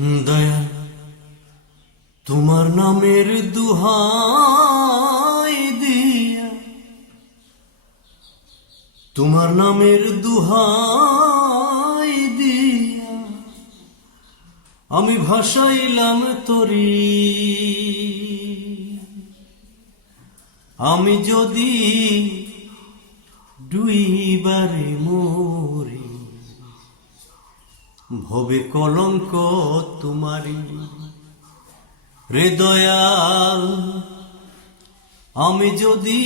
দয়া তোমার নামের দুহাই দিয়া। তোমার নামের দুহাই দিয়া। আমি ভাসাইলাম তরি। আমি যদি ডুইবারে মরি ভবে কলঙ্ক তোমারি হৃদয়াল, আমি যদি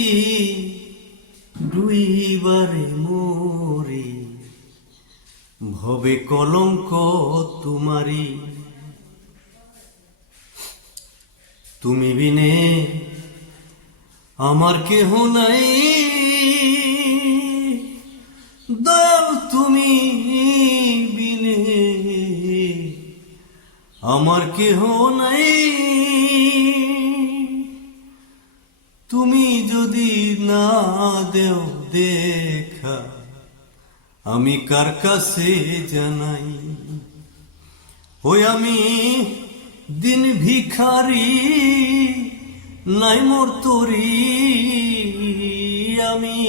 দুইবারে মরি, ভবে কলঙ্ক তোমারি তুমি বিনে আমার কেহ নাই। দয়াল, তুমি আমার কেহ নাই। তুমি যদি না দেও দেখা, আমি কার কাছে জানাই? ওই আমি দিন ভিখারি, নাই মোর তরি। আমি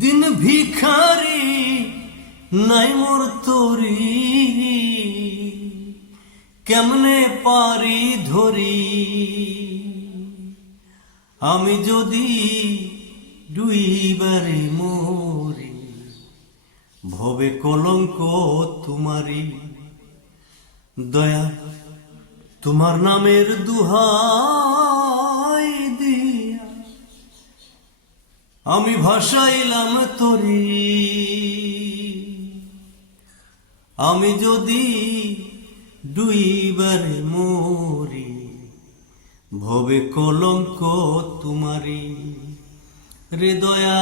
দিন ভিখারি, নাই মোর তরি। কেমনে পারি ধরি? আমি যদি দুইবারে মরি, ভবে কলঙ্ক তোমারি দয়া, তোমার নামের দুহাই দিয়া আমি ভাসাইলাম তরি। আমি যদি দুইবারে মরি ভবে কলঙ্ক তোমারি হৃদয়া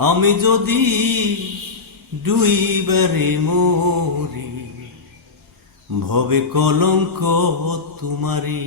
আমি যদি দুইবারে মরি ভবে কলঙ্ক তোমারি